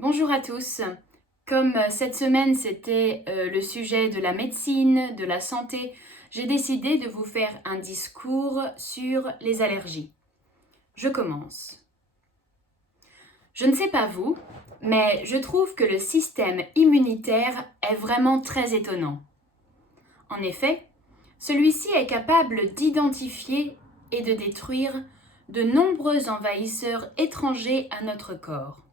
Bonjour à tous. Comme cette semaine c'était le sujet de la médecine, de la santé, j'ai décidé de vous faire un discours sur les allergies. Je commence. Je ne sais pas vous, mais je trouve que le système immunitaire est vraiment très étonnant. En effet, celui-ci est capable d'identifier et de détruire de nombreux envahisseurs étrangers à notre corps.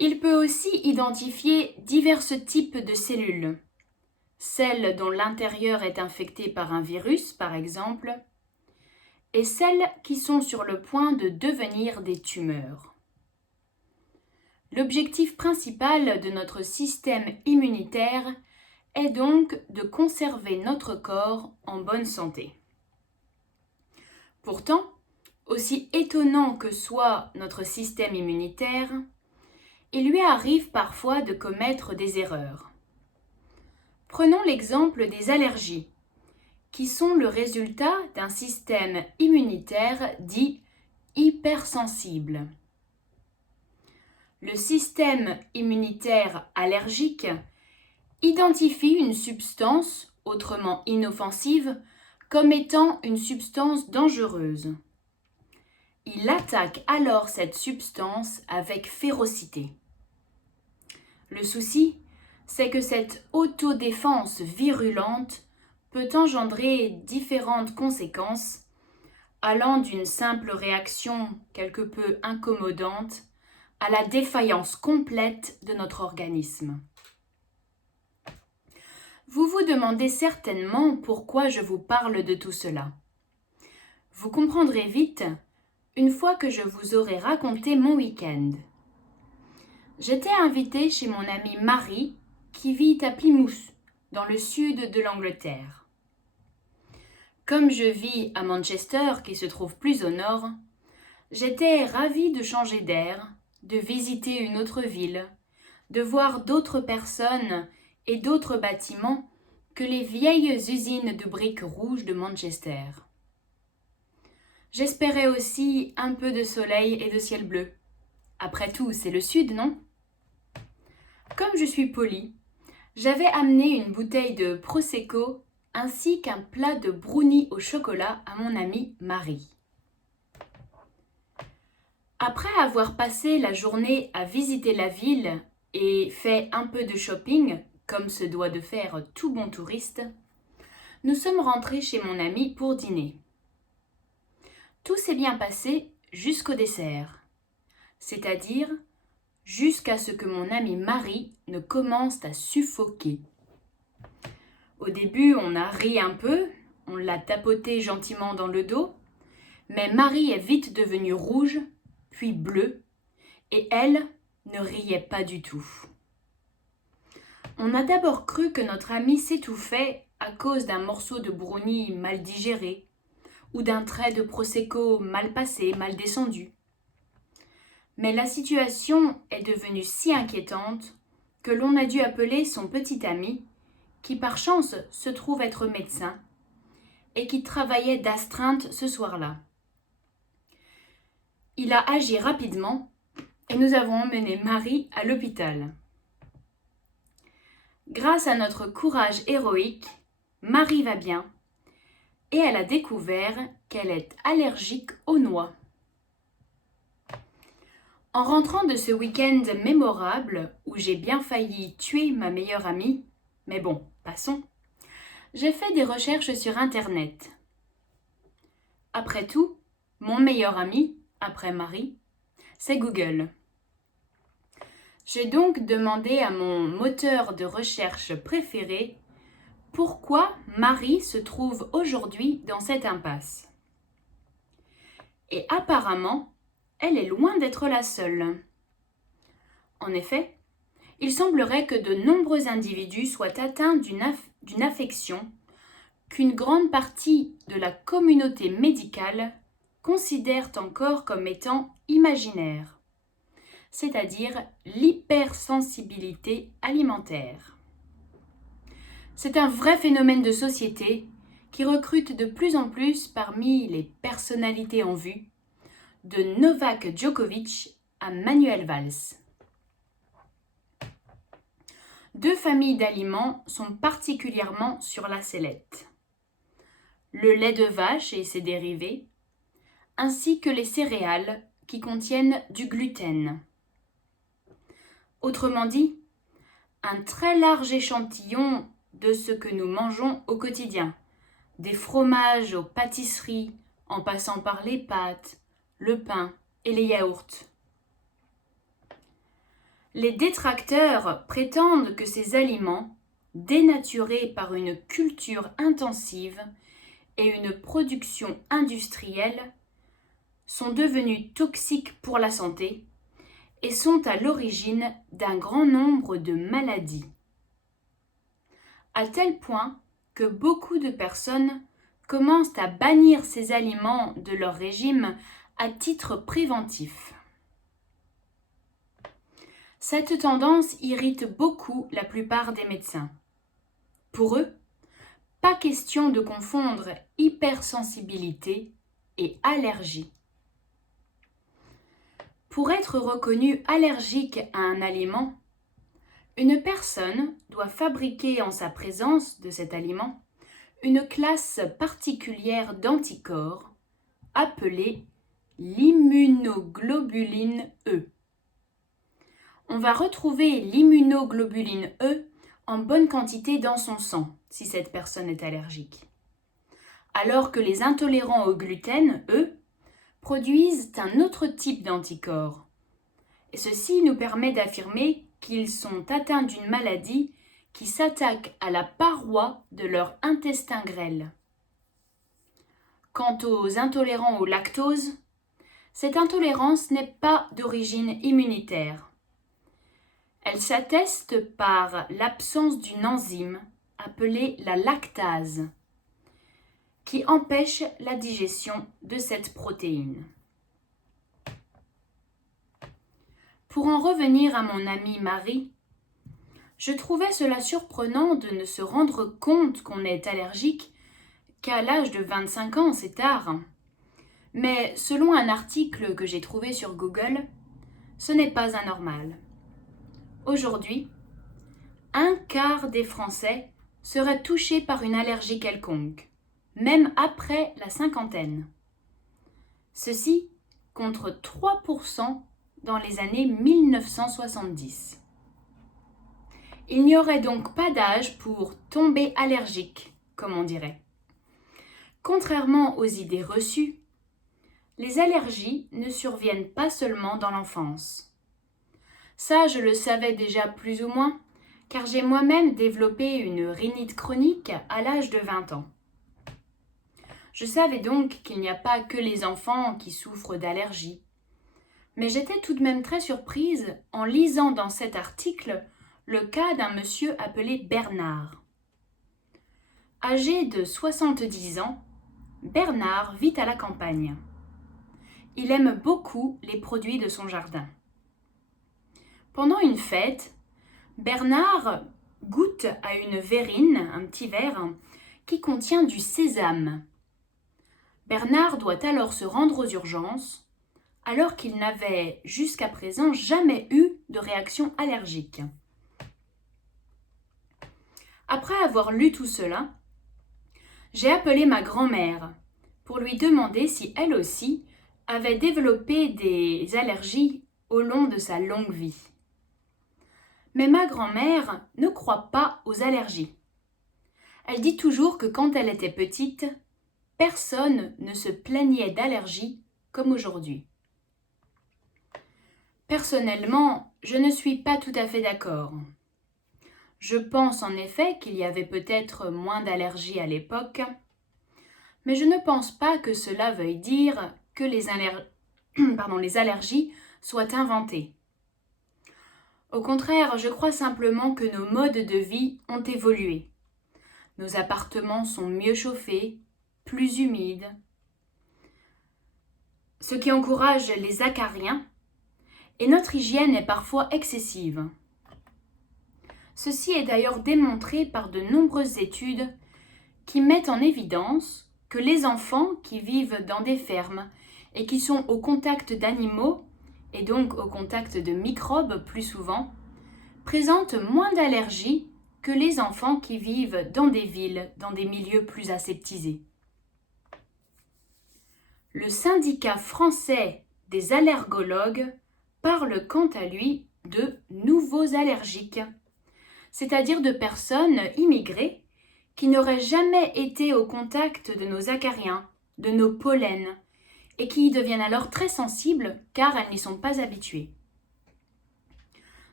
Il peut aussi identifier divers types de cellules, celles dont l'intérieur est infecté par un virus par exemple, et celles qui sont sur le point de devenir des tumeurs. L'objectif principal de notre système immunitaire est donc de conserver notre corps en bonne santé. Pourtant, aussi étonnant que soit notre système immunitaire, il lui arrive parfois de commettre des erreurs. Prenons l'exemple des allergies, qui sont le résultat d'un système immunitaire dit hypersensible. Le système immunitaire allergique identifie une substance, autrement inoffensive, comme étant une substance dangereuse. Il attaque alors cette substance avec férocité. Le souci, c'est que cette autodéfense virulente peut engendrer différentes conséquences, allant d'une simple réaction quelque peu incommodante à la défaillance complète de notre organisme. Vous vous demandez certainement pourquoi je vous parle de tout cela. Vous comprendrez vite une fois que je vous aurai raconté mon week-end. J'étais invitée chez mon amie Marie qui vit à Plymouth, dans le sud de l'Angleterre. Comme je vis à Manchester, qui se trouve plus au nord, j'étais ravie de changer d'air, de visiter une autre ville, de voir d'autres personnes et d'autres bâtiments que les vieilles usines de briques rouges de Manchester. J'espérais aussi un peu de soleil et de ciel bleu. Après tout, c'est le sud, non ? Comme je suis polie, j'avais amené une bouteille de Prosecco ainsi qu'un plat de brownie au chocolat à mon amie Marie. Après avoir passé la journée à visiter la ville et fait un peu de shopping, comme se doit de faire tout bon touriste, nous sommes rentrés chez mon amie pour dîner. Tout s'est bien passé jusqu'au dessert, c'est-à-dire jusqu'à ce que mon amie Marie ne commence à suffoquer. Au début, on a ri un peu, on l'a tapoté gentiment dans le dos, mais Marie est vite devenue rouge, puis bleue, et elle ne riait pas du tout. On a d'abord cru que notre amie s'étouffait à cause d'un morceau de brownie mal digéré, ou d'un trait de prosecco mal passé, mal descendu. Mais la situation est devenue si inquiétante que l'on a dû appeler son petit ami, qui par chance se trouve être médecin, et qui travaillait d'astreinte ce soir-là. Il a agi rapidement, et nous avons emmené Marie à l'hôpital. Grâce à notre courage héroïque, Marie va bien, et elle a découvert qu'elle est allergique aux noix. En rentrant de ce week-end mémorable où j'ai bien failli tuer ma meilleure amie, mais bon, passons, j'ai fait des recherches sur Internet. Après tout, mon meilleur ami, après Marie, c'est Google. J'ai donc demandé à mon moteur de recherche préféré pourquoi Marie se trouve aujourd'hui dans cette impasse. Et apparemment, elle est loin d'être la seule. En effet, il semblerait que de nombreux individus soient atteints d'une affection qu'une grande partie de la communauté médicale considère encore comme étant imaginaire, c'est-à-dire l'hypersensibilité alimentaire. C'est un vrai phénomène de société qui recrute de plus en plus parmi les personnalités en vue, de Novak Djokovic à Manuel Valls. Deux familles d'aliments sont particulièrement sur la sellette. Le lait de vache et ses dérivés, ainsi que les céréales qui contiennent du gluten. Autrement dit, un très large échantillon de ce que nous mangeons au quotidien, des fromages aux pâtisseries, en passant par les pâtes, le pain et les yaourts. Les détracteurs prétendent que ces aliments, dénaturés par une culture intensive et une production industrielle, sont devenus toxiques pour la santé et sont à l'origine d'un grand nombre de maladies. À tel point que beaucoup de personnes commencent à bannir ces aliments de leur régime à titre préventif. Cette tendance irrite beaucoup la plupart des médecins. Pour eux, pas question de confondre hypersensibilité et allergie. Pour être reconnu allergique à un aliment, une personne doit fabriquer en sa présence de cet aliment une classe particulière d'anticorps appelée l'immunoglobuline E. On va retrouver l'immunoglobuline E en bonne quantité dans son sang si cette personne est allergique. Alors que les intolérants au gluten, eux, produisent un autre type d'anticorps. Et ceci nous permet d'affirmer qu'ils sont atteints d'une maladie qui s'attaque à la paroi de leur intestin grêle. Quant aux intolérants au lactose, cette intolérance n'est pas d'origine immunitaire. Elle s'atteste par l'absence d'une enzyme appelée la lactase, qui empêche la digestion de cette protéine. Pour en revenir à mon amie Marie, je trouvais cela surprenant de ne se rendre compte qu'on est allergique qu'à l'âge de 25 ans, c'est tard. Mais selon un article que j'ai trouvé sur Google, ce n'est pas anormal. Aujourd'hui, un quart des Français seraient touchés par une allergie quelconque, même après la cinquantaine. Ceci contre 3% dans les années 1970. Il n'y aurait donc pas d'âge pour tomber allergique, comme on dirait. Contrairement aux idées reçues, les allergies ne surviennent pas seulement dans l'enfance. Ça, je le savais déjà plus ou moins, car j'ai moi-même développé une rhinite chronique à l'âge de 20 ans. Je savais donc qu'il n'y a pas que les enfants qui souffrent d'allergies. Mais j'étais tout de même très surprise en lisant dans cet article le cas d'un monsieur appelé Bernard. Âgé de 70 ans, Bernard vit à la campagne. Il aime beaucoup les produits de son jardin. Pendant une fête, Bernard goûte à une verrine, un petit verre, qui contient du sésame. Bernard doit alors se rendre aux urgences, alors qu'il n'avait jusqu'à présent jamais eu de réaction allergique. Après avoir lu tout cela, j'ai appelé ma grand-mère pour lui demander si elle aussi avait développé des allergies au long de sa longue vie. Mais ma grand-mère ne croit pas aux allergies. Elle dit toujours que quand elle était petite, personne ne se plaignait d'allergies comme aujourd'hui. Personnellement, je ne suis pas tout à fait d'accord. Je pense en effet qu'il y avait peut-être moins d'allergies à l'époque, mais je ne pense pas que cela veuille dire que les allergies soient inventées. Au contraire, je crois simplement que nos modes de vie ont évolué. Nos appartements sont mieux chauffés, plus humides, ce qui encourage les acariens, et notre hygiène est parfois excessive. Ceci est d'ailleurs démontré par de nombreuses études qui mettent en évidence que les enfants qui vivent dans des fermes et qui sont au contact d'animaux, et donc au contact de microbes plus souvent, présentent moins d'allergies que les enfants qui vivent dans des villes, dans des milieux plus aseptisés. Le syndicat français des allergologues parle quant à lui de nouveaux allergiques, c'est-à-dire de personnes immigrées qui n'auraient jamais été au contact de nos acariens, de nos pollens, et qui y deviennent alors très sensibles car elles n'y sont pas habituées.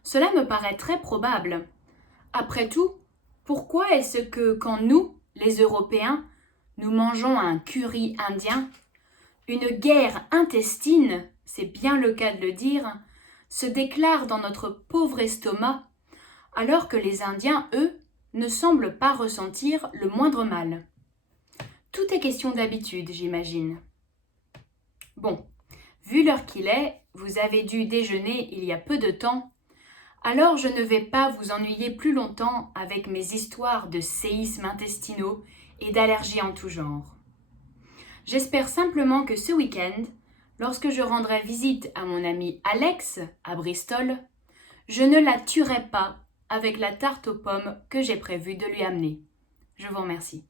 Cela me paraît très probable. Après tout, pourquoi est-ce que quand nous, les Européens, nous mangeons un curry indien, une guerre intestine, c'est bien le cas de le dire, se déclare dans notre pauvre estomac, alors que les Indiens, eux, ne semblent pas ressentir le moindre mal. Tout est question d'habitude, j'imagine. Bon, vu l'heure qu'il est, vous avez dû déjeuner il y a peu de temps, alors je ne vais pas vous ennuyer plus longtemps avec mes histoires de séismes intestinaux et d'allergies en tout genre. J'espère simplement que ce week-end, lorsque je rendrai visite à mon ami Alex à Bristol, je ne la tuerai pas avec la tarte aux pommes que j'ai prévu de lui amener. Je vous remercie.